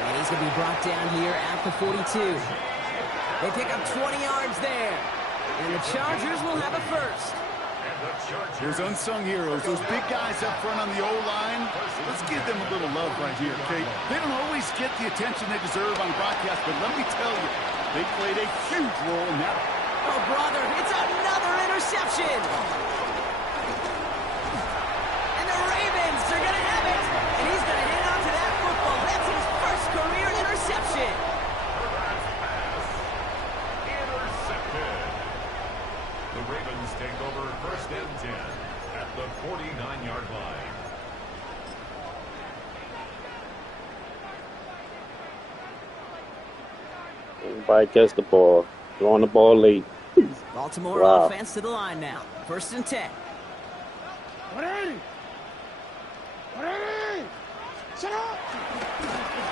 And he's going to be brought down here at the 42. They pick up 20 yards there. And the Chargers will have a first. Those unsung heroes, those big guys up front on the O-line, let's give them a little love right here, okay? They don't always get the attention they deserve on broadcast, but let me tell you, they played a huge role in that. Oh, brother, it's another interception. And the Ravens are going to have it. And he's going to hang on to that football. That's his first career interception. Intercepted. The Ravens take over 1st and 10 at the 49-yard line. Everybody catch the ball. Throwing the ball late. Baltimore Wow. offense to the line now. 1st and 10.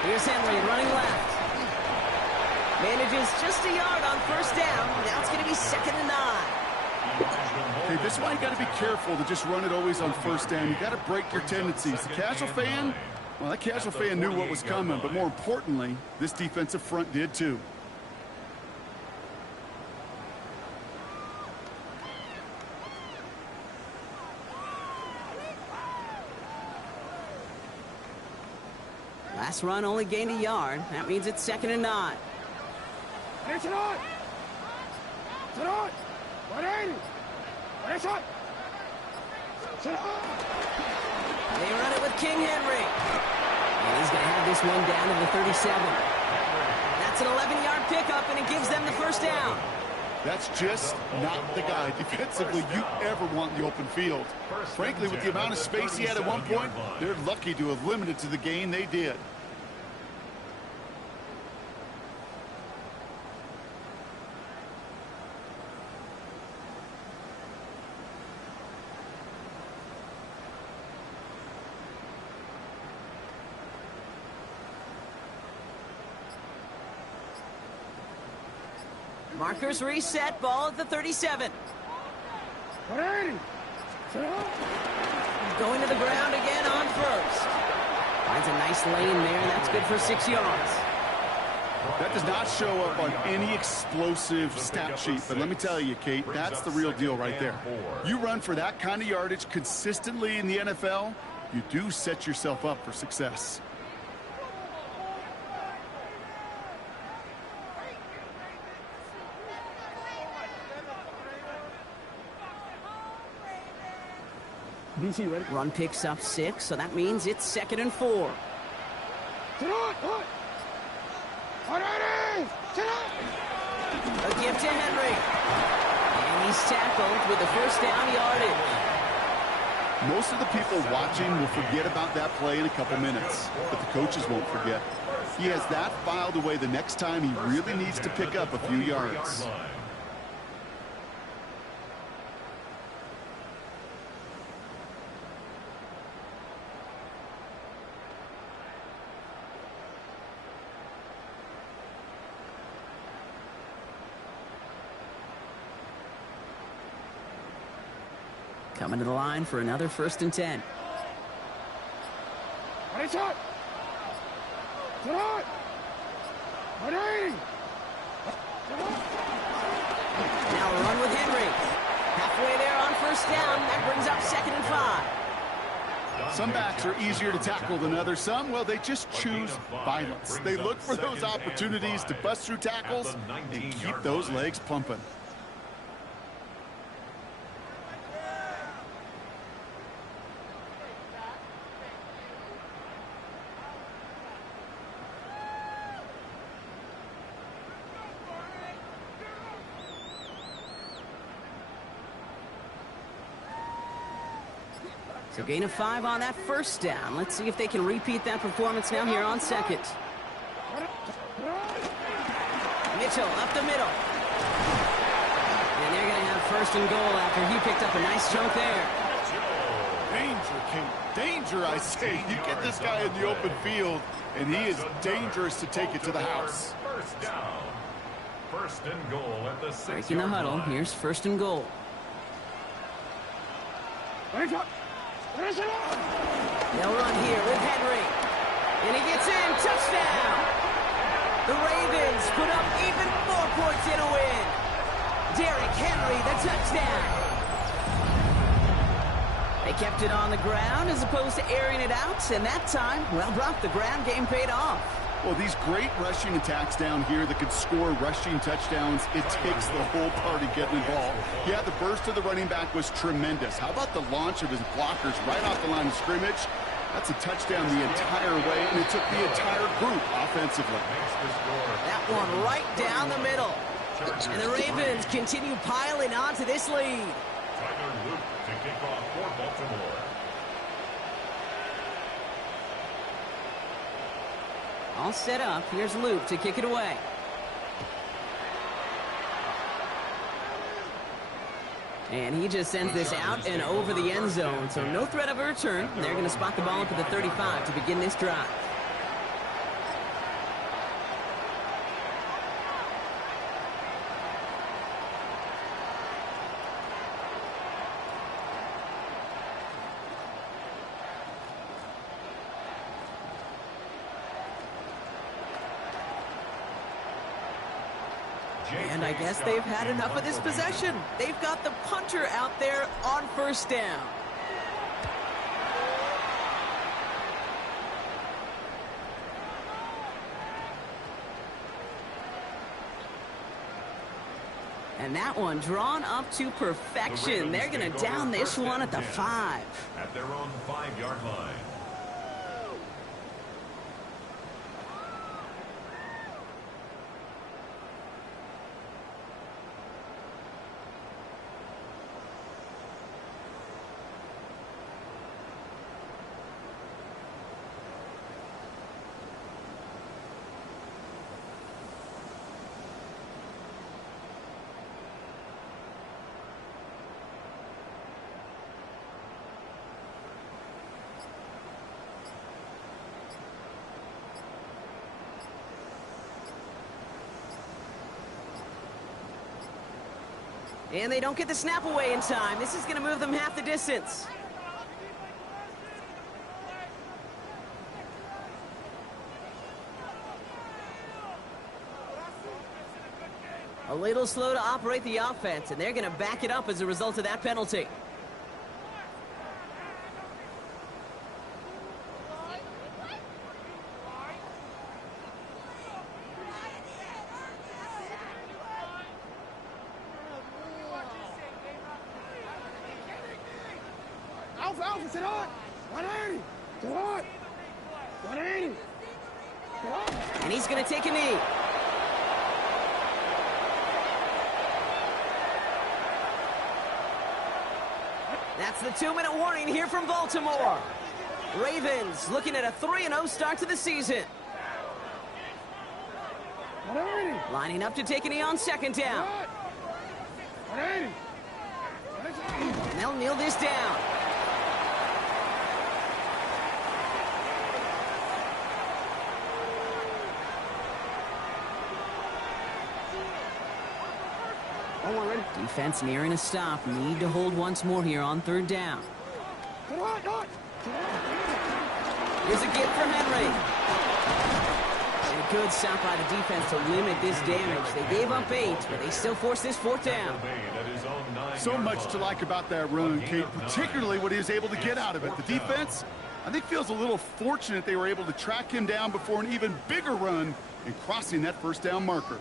Here's Henry running left. Manages just a yard on 1st down. Now it's going to be 2nd and 9. Okay, this is why you got to be careful to just run it always on 1st down. You got to break your tendencies. The casual fan, well, that casual fan knew what was coming, but more importantly, this defensive front did too. Last run only gained a yard. That means it's 2nd and 9. They run it with King Henry. And he's going to have this one down to the 37. That's an 11-yard pickup, and it gives them the 1st down. That's just not the guy defensively you ever want in the open field. Frankly, with the amount of space he had at one point, they're lucky to have limited to the gain they did. Markers reset, ball at the 37. Going to the ground again on 1st. Finds a nice lane there, and that's good for 6 yards. That does not show up on any explosive stat sheet, but let me tell you, Kate, that's the real deal right there. You run for that kind of yardage consistently in the NFL, you do set yourself up for success. Run picks up 6, so that means it's 2nd and 4. A give to Henry. And he's tackled with the 1st down yardage. Most of the people watching will forget about that play in a couple minutes, but the coaches won't forget. He has that filed away the next time he really needs to pick up a few yards. Coming to the line for another 1st and 10. Now a run with Henry. Halfway there on 1st down. That brings up 2nd and 5. Some backs are easier to tackle than others. Some, well, they just choose violence. They look for those opportunities to bust through tackles and keep those legs pumping. So gain of 5 on that 1st down. Let's see if they can repeat that performance now here on 2nd. Mitchell up the middle. And they're going to have first and goal after he picked up a nice chunk there. Danger, King. Danger, I say. You get this guy in the open field, and he is dangerous to take it to the house. First down. First and goal at the 6-yard Breaking the huddle. line. Here's first and goal. They'll run here with Henry. And he gets in. Touchdown. The Ravens put up even more points in a win. Derrick Henry, the touchdown. They kept it on the ground as opposed to airing it out. And that time, well, Brock, the ground game paid off. Well, these great rushing attacks down here that could score rushing touchdowns, it takes the whole party getting involved. Yeah, the burst of the running back was tremendous. How about the launch of his blockers right off the line of scrimmage? That's a touchdown the entire way, and it took the entire group offensively. That one right down the middle. And the Ravens continue piling on to this lead. Tyler Luke to kick off for Baltimore. All set up. Here's Luke to kick it away. And he just sends this out and over the end zone, so no threat of a return. They're going to spot the ball up at the 35 to begin this drive. And I guess they've had enough of this possession. They've got the punter out there on first down. And that one drawn up to perfection. They're going to down this one at the 5. At their own 5-yard line. And they don't get the snap away in time. This is going to move them half the distance. A little slow to operate the offense, and they're going to back it up as a result of that penalty. And he's going to take a knee. That's the 2-minute warning here from Baltimore. Ravens looking at a 3-0 start to the season. Lining up to take a knee on second down. And they'll kneel this down. Defense nearing a stop. Need to hold once more here on third down. Here's a gift from Henry. And a good stop by the defense to limit this damage. They gave up 8, but they still forced this 4th down. So much to like about that run, Kate, particularly what he was able to get out of it. The defense, I think, feels a little fortunate they were able to track him down before an even bigger run and crossing that first down marker.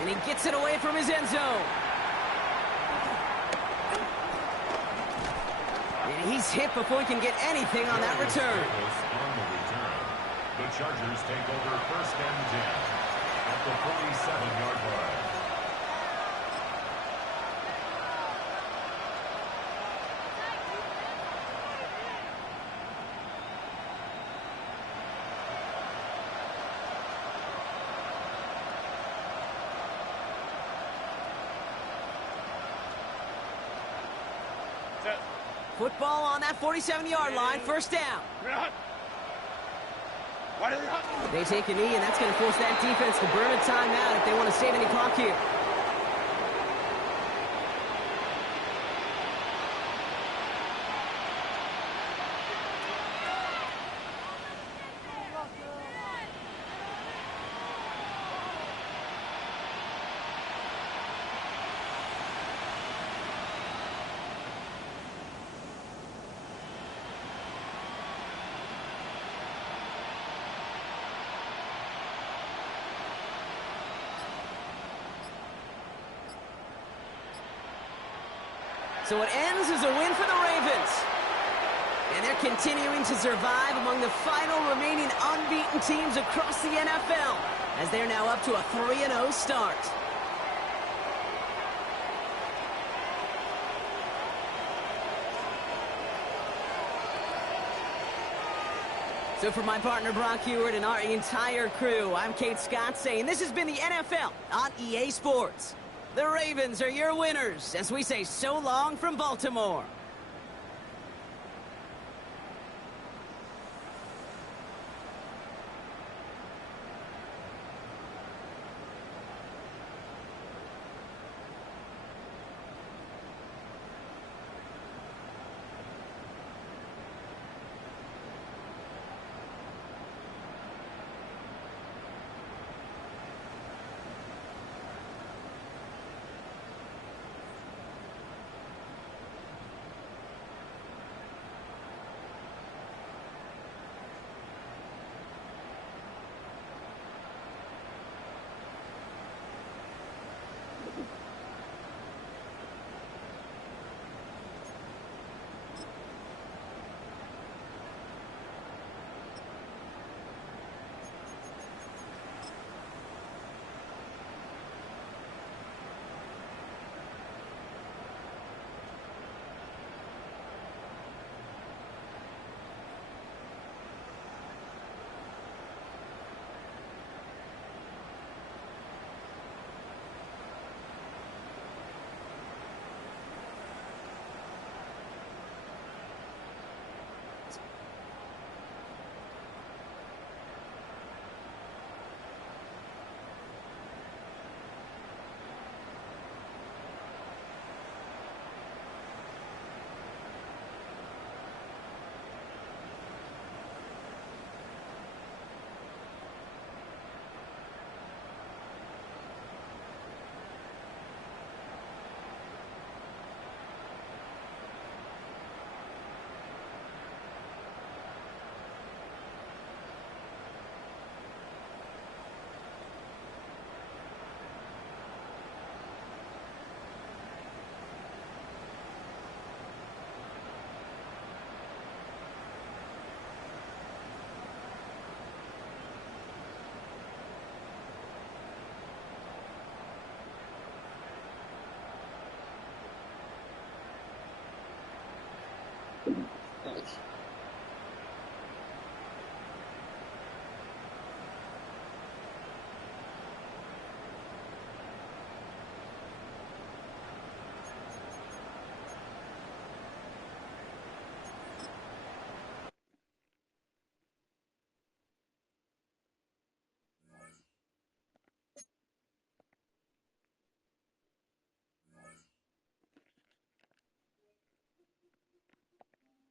And he gets it away from his end zone. And he's hit before he can get anything on that return. The Chargers take over first and 10 at the 47-yard line. Football on that 47-yard line, first down. They take a knee, and that's going to force that defense to burn a timeout if they want to save any clock here. So it ends as a win for the Ravens. And they're continuing to survive among the final remaining unbeaten teams across the NFL, as they're now up to a 3-0 start. So for my partner Brock Heward and our entire crew, I'm Kate Scott saying this has been the NFL on EA Sports. The Ravens are your winners as we say so long from Baltimore.